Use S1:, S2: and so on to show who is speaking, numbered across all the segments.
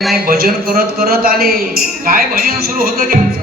S1: नाही भजन करत करत आले. काय भजन सुरू होतं त्यांचं?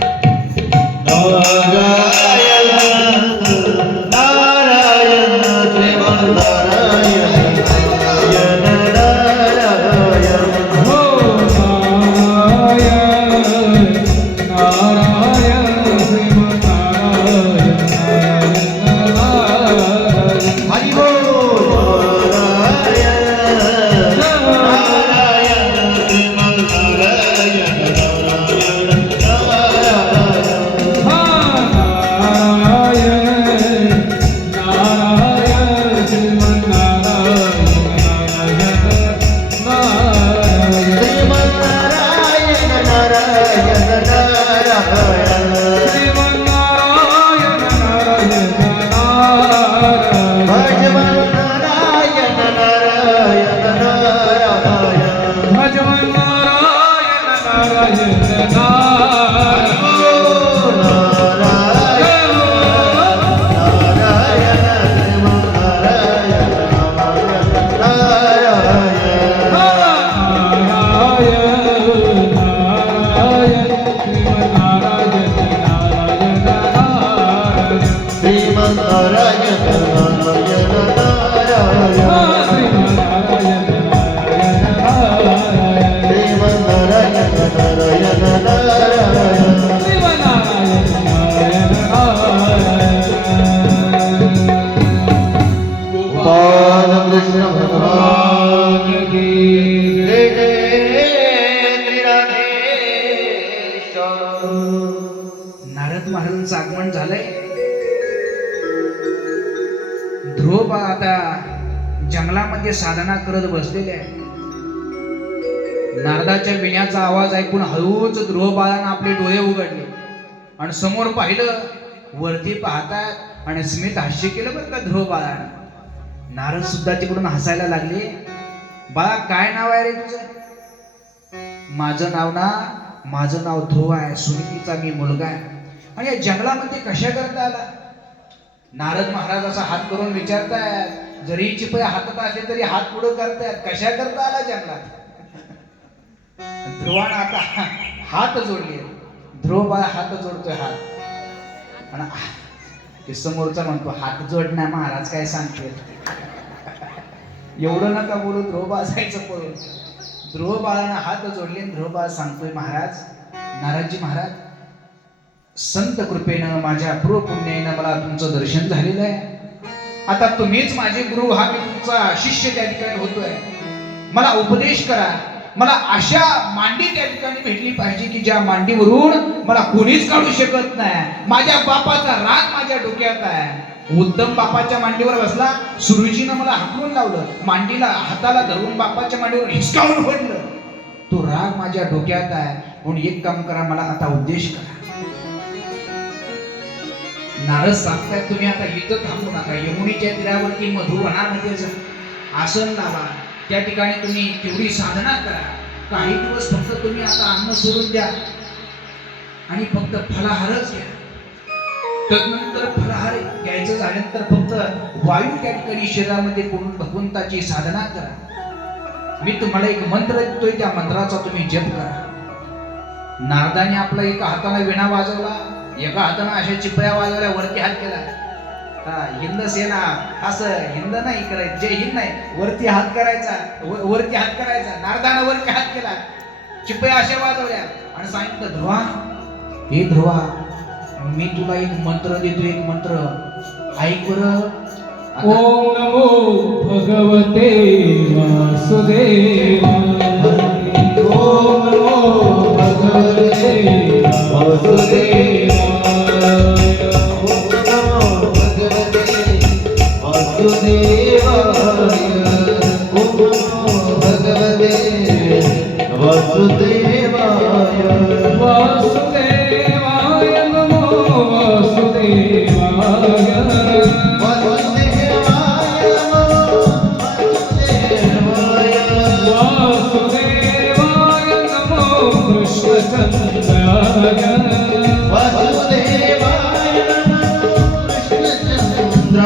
S1: जंगलामध्ये करत बसलेले आहे नारदाच्या विण्याचा आवाज ऐकून हळूच ध्रुव आपले डोळे उघडले. आणि समोर पाहिलं वरती पाहतात आणि स्मित हास्य केलं बरं का ध्रुवबाळानं. नारद सुद्धा तिकडून हसायला लागले. बाळा काय नाव आहे रे तुझं? माझं नाव ना माझं नाव ध्रुव आहे. सुनीतीचा मी मुलगा आहे. आणि या जंगलामध्ये कशा करता आला? नारद महाराजाचा हात करून विचारतायत जरी चिपय हातात असले तरी हात पुढे करतायत. कशा करता आला जंगलात ध्रुवानं आता हात जोडले. ध्रुव बाळा हात जोडतोय हात. आणि ते समोरचा म्हणतो हात जोडण्या महाराज काय सांगते एवढं नका बोलू ध्रुव बाळ जायचं ध्रुव बाळानं हात जोडले ध्रुव बाळ सांगतोय महाराज नाराजी महाराज संत कृपेनं माझ्या पूर्व पुण्यानं मला तुमचं दर्शन झालेलं आहे. आता तुम्हीच माझे गुरु हा मी तुमचा शिष्य त्या ठिकाणी होतोय. मला उपदेश करा. मला अशा मांडी त्या ठिकाणी भेटली पाहिजे की ज्या मांडीवरून मला कोणीच काढू शकत नाही. माझ्या बापाचा राग माझ्या डोक्यात आहे. उत्तम बापाच्या मांडीवर बसला सुरुजीनं मला हाकलून लावलं. मांडीला हाताला धरून बापाच्या मांडीवर हिसकावून पडलं तो राग माझ्या डोक्यात आहे. म्हणून एक काम करा मला आता उपदेश करा. नारद सांगताय तुम्ही आता इथं थांबू नका. यमुनीच्या तीरावरती मधुवनामध्ये जा. आसन लावा. त्या ठिकाणी तुम्ही तेवढी साधना करा. काही दिवस फक्त तुम्ही आता अन्न सोडून द्या आणि फक्त फलाहारच घ्या. तदनंतर फलाहार घ्यायचं झाल्यानंतर फक्त वायू त्या ठिकाणी शरीरामध्ये करून भगवंताची साधना करा. मी तुम्हाला एक मंत्र देतोय त्या मंत्राचा तुम्ही जप करा. नारदाने आपला एका हाताला विणा वाजवला. एका हाताने अशा चिपळ्या वाजवल्या वरती हात केला. हा हिंद सेना असं हिंद नाही करायचं जय हिंद नाही. वरती हात करायचा व- वरती हात करायचा. नारदानं वरती हात केला. चिपळ्या अशा वाजवल्या. आणि सांगितलं ध्रुवा हे ध्रुवा मी तुला एक मंत्र देतो एक मंत्र. ऐक बरं.
S2: ओम नमो भगवते वासुदेवाय. ओम नमो भगवते वासुदेवाय.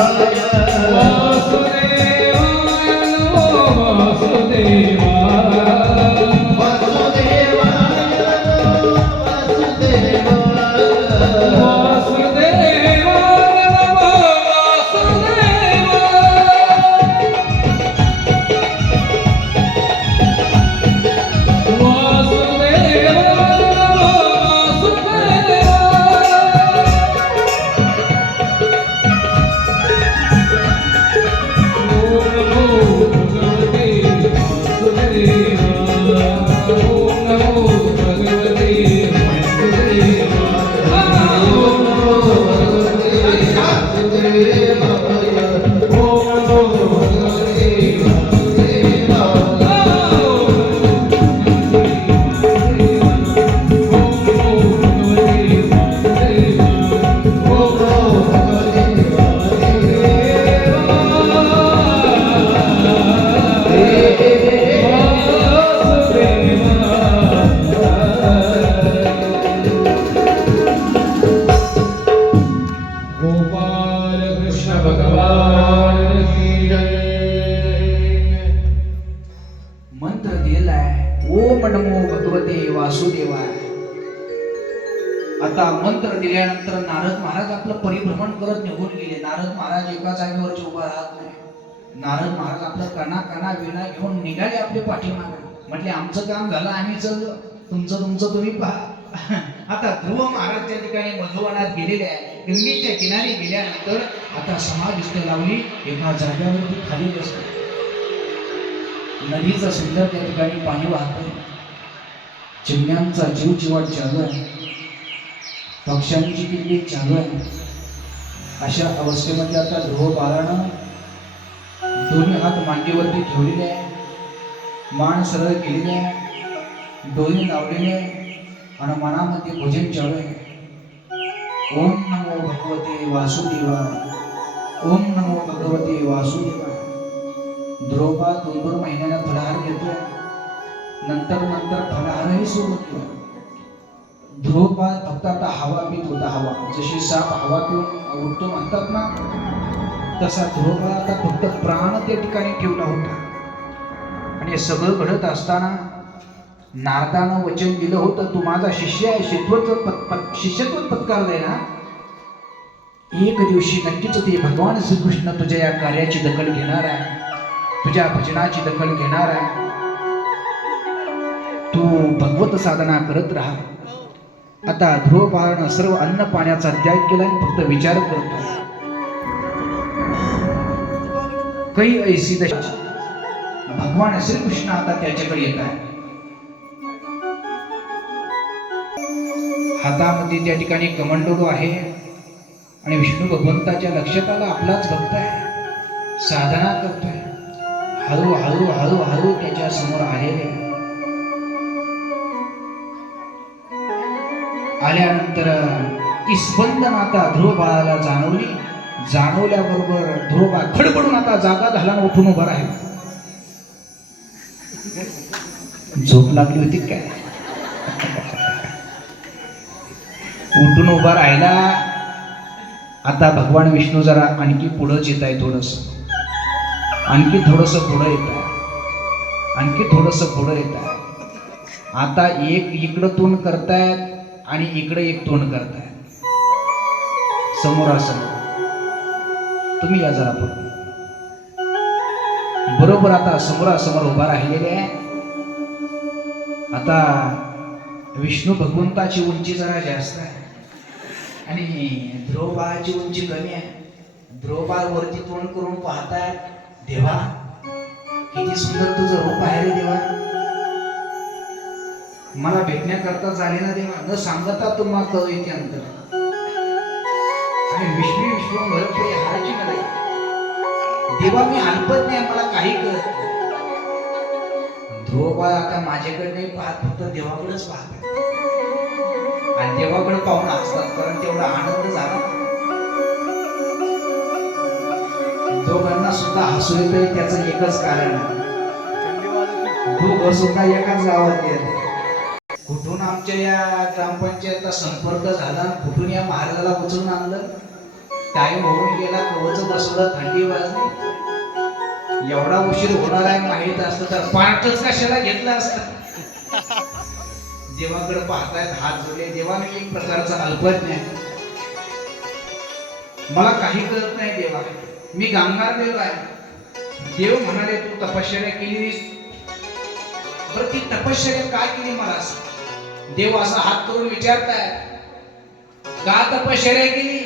S1: Amanda निघाले आपले पाठीमागे. म्हटले आमचं काम झालं आम्ही चल तुमचं तुमचं तुम्ही पहा. आता ध्रुव महाराज त्या ठिकाणी मधुवनात गेलेले आहे. गंगेच्या किनारी गेल्यानंतर आता समाधिष्ट लावली एका जाग्यावरती खाली बसली. नदीचं सुंदर त्या ठिकाणी पाणी वाहतंय. चिमण्यांचा जीव चिवट चालू आहे. पक्ष्यांची किल्ली चालू आहे. अशा अवस्थेमध्ये आता ध्रुव बाळानं दोन्ही हात मांडीवरती ठेवलेले आहे. मान सरळ केलेले आहे. डोळे लावलेले आहे. आणि मनामध्ये भोजन चालू आहे. ओम नमो भगवते वासुदेवाय. ओम नमो भगवते वासुदेवाय. ध्रुवबा दोन दोन महिन्याला फलाहार घेतोय. नंतर नंतर फलाहारही सुरू केला ध्रुवपाल फक्त आता हवा पित होता हवा. जशी साप हवा पिऊन उठतो म्हणतात ना तसा ध्रुवपाल आता फक्त प्राण त्या ठिकाणी ठेवला होता. आणि हे सगळं घडत असताना नारदानं वचन दिलं होतं तू माझा शिष्य आहे शिष्यत्व पत- पत- शिष्यत्व पत्कार ना. एक दिवशी नक्कीच ते भगवान श्रीकृष्ण तुझ्या या कार्याची दखल घेणार आहे तुझ्या भजनाची दखल घेणार आहे. तू भगवत साधना करत राहा. आता ध्रुव सर्व अन्न पाण्याचा त्याग केला फक्त विचार करतो काही ऐसी दशा भगवान श्रीकृष्ण आता त्याच्याकडे येत आहे हातामध्ये त्या ठिकाणी कमंडोलो आहे आणि विष्णू भगवंताच्या लक्षात आला आपलाच भक्त आहे. साधना करतोय. हळू हळू हळू हळू त्याच्यासमोर आलेले. आल्यानंतर ती स्पंदन आता ध्रुव बाळाला जाणवली. जाणवल्याबरोबर ध्रुव बाळ खडबडून आता जागा झाला उठून उभा राहिला. झोप लागली होती काय उठून उभा राहिला. आता भगवान विष्णू जरा आणखी पुढंच येत आहे थोडस. आणखी थोडस पुढं येत आहे आणखी थोडस पुढं येत आहे आता एक इकडं तोंड करतायत आणि इकडे एक तोंड करतायत समोरासमोर. तुम्ही या जरा पुढे. बरोबर आता समोरासमोर उभा राहिलेले आहे. आता विष्णू भगवंताची उंची जरा जास्त आहे. आणि ध्रुवबाळाची उंची कमी आहे. ध्रुवबाळ वरती तोंड करून पाहताय देवा किती सुंदर तुझं रूप आहे रे देवा. मला भेटण्याकरता झाले ना देवा न सांगता तुम्हा कळ येते अंतर. आणि विष्णू विष्णू भरपुरी हाराची नाही देवा मी हलपत नाही मला काही कळत नाही. ध्रुवबाळ आता माझ्याकडे नाही पाहत फक्त देवाकडेच पाहत. आणि देवाकडे पाहून असतात कारण तेवढा आनंद झाला. दोघांना सुद्धा हसू येतोय त्याचं एकच कारण दोघ सुद्धा एकाच गावात येत कुठून आमच्या या ग्रामपंचायतचा संपर्क झाला कुठून या महाराजाला उचलून आणलं? टाइम होऊन गेला कवच बसवलं थंडी वाजली. एवढा उशीर होणार आहे माहीत असतं तर पार्टच कशाला घेतलं असतं? देवाकडे पाहतायत हात जोडले. देवा मी एक प्रकारचा अल्पज्ञ मला काही कळत नाही देवा. मी गांगार देव आहे. देव म्हणाले तू तपश्चर्या केलीस? बरं ती तपश्चर्या काय केली मला असं? देव असा हात करून विचारताय का तपश्चर्या केली?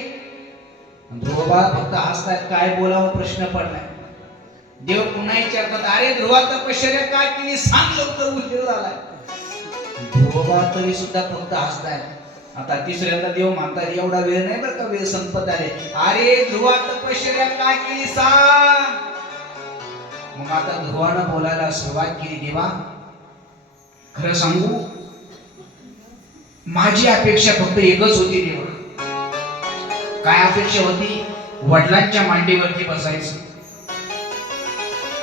S1: ध्रुवबा फक्त हसतायत काय बोलावं प्रश्न पडलाय. देव पुन्हा विचारतात अरे ध्रुवा तपश्चर्या काय केली सांग लवकर उशीर झालाय. ध्रुवा तरी सुद्धा फक्त हसताय आता तिसऱ्यांदा देव मानतात एवढा वेळ नाही बरं का वेळ संपत आले. अरे ध्रुवा तपश्चर्या काय केली सांग. मग आता ध्रुवानं बोलायला सुरुवात केली देवा खरं सांगू माझी अपेक्षा फक्त एकच होती देवा. काय अपेक्षा होती? वडिलांच्या मांडीवरती बसायचं.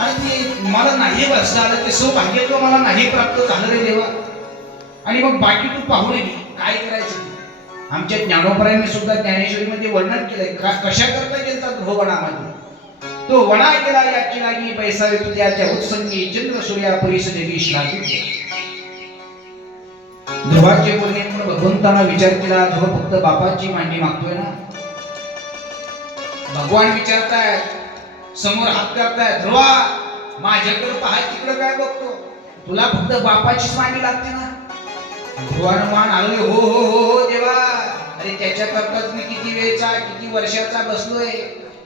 S1: आणि ते मला नाही बसलं आलं ते सौभाग्य मला नाही प्राप्त झालं रे देवा. आणि मग बाकी तू पाहू घे काय करायचं? आमच्या ज्ञानोपरायांनी सुद्धा ज्ञानेश्वरीमध्ये वर्णन केलंय. कशा करता गेलता गृहवनामध्ये हो तो वणा गेला याची लागी पैसा तुझ्याच्या उत्संगी चंद्र सूर्या परिषदेवी श्लाघी ध्रुवाचे बोलणे म्हणून भगवंताना विचार केला ध्रुव फक्त बापाची मांडी मागतोय ना? भगवान विचारतायत समोर हात करतायत ध्रुवा माझ्याकडे पाहाय तिकडे काय बघतो? तुला फक्त बापाचीच मांडी लागते ना. ध्रुवानं मान आलोय हो हो हो हो देवा. अरे त्याच्या करताच मी किती वेळचा किती वर्षाचा बसलोय?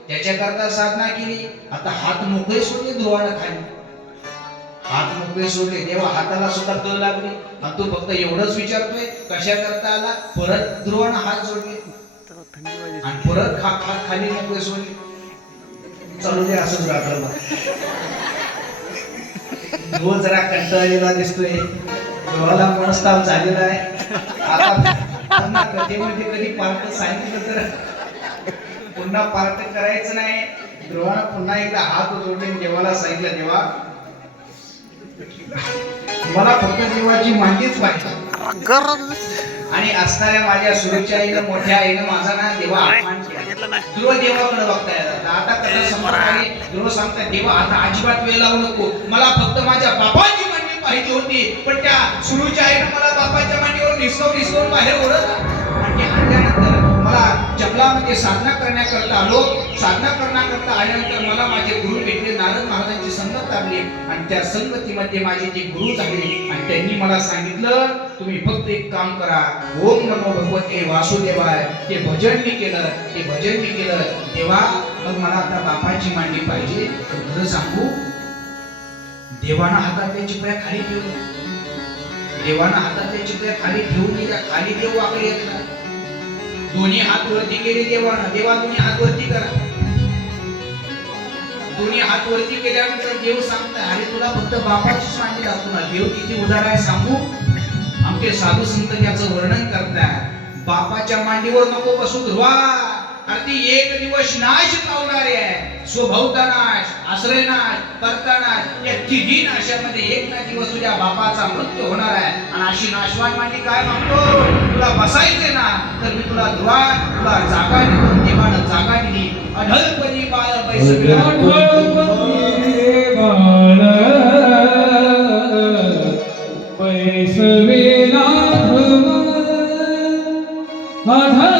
S1: त्याच्या करता साधना केली. आता हात मोकळे सोडले ध्रुवानं खाली. हात मोकळे सोडले. देवा हाताला सुद्धा कळ लागली. आणि तू फक्त एवढंच विचारतोय कशा करता आला? परत ध्रुवानं हात जोडले. आणि परत खा हात खाली मोकळे सोडले. चालू दे असंच राहतं ध्रुव जरा कंटाळलेला दिसतोय. ध्रुवाला मनस्ताप झालेला आहे. आता पुन्हा कथेमध्ये कधी पार्ट सांगितलं तर पुन्हा पार्ट करायचं नाही. ध्रुवानं पुन्हा एकदा हात आणि देवाला सांगितलं देवा मला फक्त देवाची मांडीच पाहिजे. आणि असणाऱ्या माझ्या सुरक्षा आईनं मोठ्या आईनं माझा ना देवा अपमान केला. ध्रुव देवाकडे बघताय आता कसं समोर आली ध्रुव सांगताय देवा आता अजिबात वेळ लावू नको. मला फक्त माझ्या बापाची मांडी पाहिजे होती. पण त्या सुरूच्या आईनं मला बापाच्या मांडीवर निसकवून निसकवून बाहेर ओढत मला साधना करण्याकरता आलो साधना करण्याकरता आल्यानंतर मला माझे गुरु भेटले नारद महाराजांची संगत लाभली आणि त्या संगतीमध्ये माझे जे गुरु झाले आणि त्यांनी मला सांगितलं तुम्ही फक्त एक काम करा ओम नमो भगवते वासुदेवाय. ते भजन मी केलं ते भजन मी केलं. तेव्हा मग मला आता बापाची मांडी पाहिजे तर खरं सांगू देवानं हातातल्या चिपळ्या खाली ठेवल्या देवानं हातातल्या चिपळ्या खाली ठेवून दिल्या खाली देव वाकडे येतला दोन्ही हात वरती केले तेव्हा देवा दोन्ही हात वरती करा. दोन्ही हात वरती केल्यानंतर देव सांगता अरे तुला फक्त बापाची मांडी लागतो देव किती उदार आहे सांगू? आमचे साधू संत त्याचं वर्णन करतात बापाच्या मांडीवर नको बसू ध्रुवा अगदी ती एक दिवस नाश पावणारे आहे. स्वभवता नाश आश्रय नाश परता नाश या तिघी नाशामध्ये एक ना दिवस तुझ्या बापाचा मृत्यू होणार आहे. आणि अशी नाशवान मांडी काय मागतो? तुला बसायचे ना तर मी तुला द्वार तुला जागा देतो देवानं जागा दिली. अढळपणी बाळ पैसे
S2: पैसे बाळ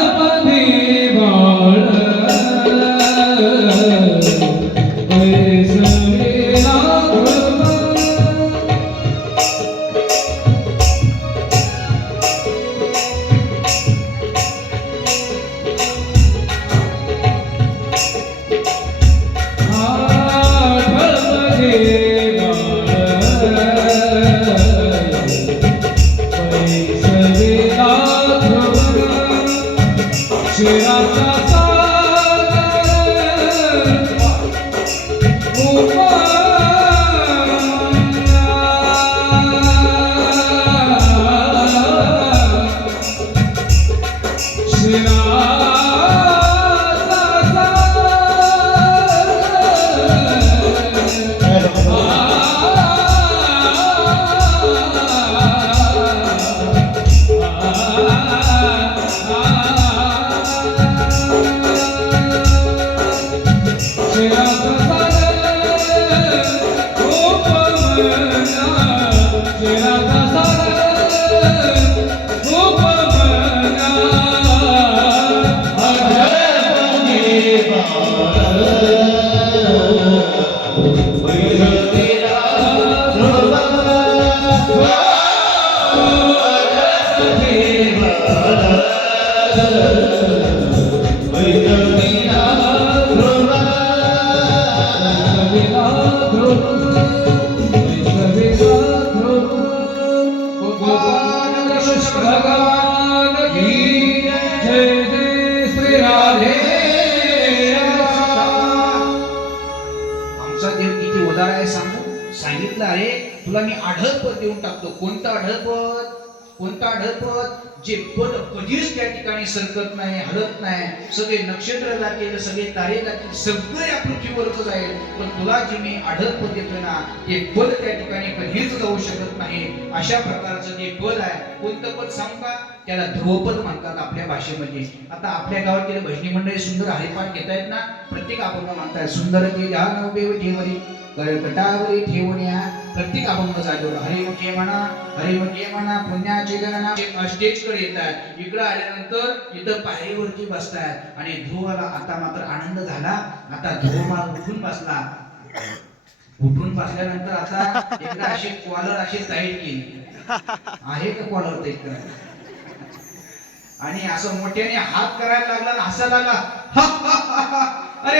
S2: भगवान
S1: तुला मी आढळ पद देऊन टाकतो. कोणतं आढळ पद? कोणतं आढळ पद? जे पद कधीच त्या ठिकाणी सरकत नाही हलत नाही. सगळे नक्षत्र जातील सगळे तारे जातील सगळे या पृथ्वीवरच जाईल. पण तुला जे मी आढळ पद ना ते पद त्या ठिकाणी कधीच जाऊ शकत नाही. अशा प्रकारचं जे पद आहे कोणतं पद सांगता त्याला ध्रुवपद म्हणतात आपल्या भाषेमध्ये. आता आपल्या गावात गेले भजनी मंडळी सुंदर हरिपाठ घेतायत ना प्रत्येक आपण म्हणताय सुंदर ते या नवदेव जेवरी कटावरी या. प्रत्येक अभंग जागेवर हरिमुखे म्हणा हरिमुखे म्हणजे म्हणा पुण्याची गणना. स्टेजकडे येतात इकडे आल्यानंतर इथं पायरीवरती बसतात आणि ध्रुवाला आता मात्र आनंद झाला. आता ध्रुवा उठून बसला. उठून बसल्यानंतर आता इकडे अशी कॉलर अशी टाईट केली. आहे का कॉलर ते आणि असं मोठ्याने हात करायला लागला आणि हसायला लागला. अरे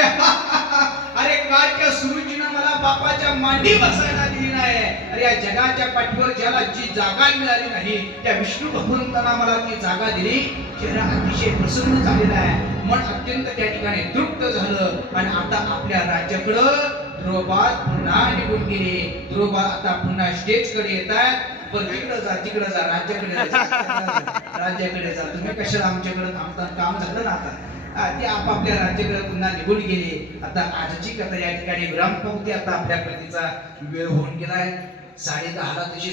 S1: अरे कालच्या सुरुचीनं मला बापाच्या मांडी बसायला दिली नाही. अरे या जगाच्या पाठीवर ज्याला जी जागा मिळाली नाही त्या विष्णू भगवंतांना मला ती जागा दिली. चेहरा अतिशय प्रसन्न झालेला आहे. मन अत्यंत त्या ठिकाणी तृप्त झालं. आणि आता आपल्या राज्याकडं ध्रुवपात पुन्हा निघून गेले. ध्रुवपात आता पुन्हा स्टेजकडे पण तिकडे जा तिकडे जा राज्याकडे जा राज्याकडे जा. तुम्ही कशाला आमच्याकडे थांबता? काम झालं ना आता. ते आपापल्या राज्याकडे पुन्हा निघून गेले. आता आजची कथा या ठिकाणी विराम पावते. आता आपल्या कथेचा वेळ होऊन गेलाय. साडे दहाला तशी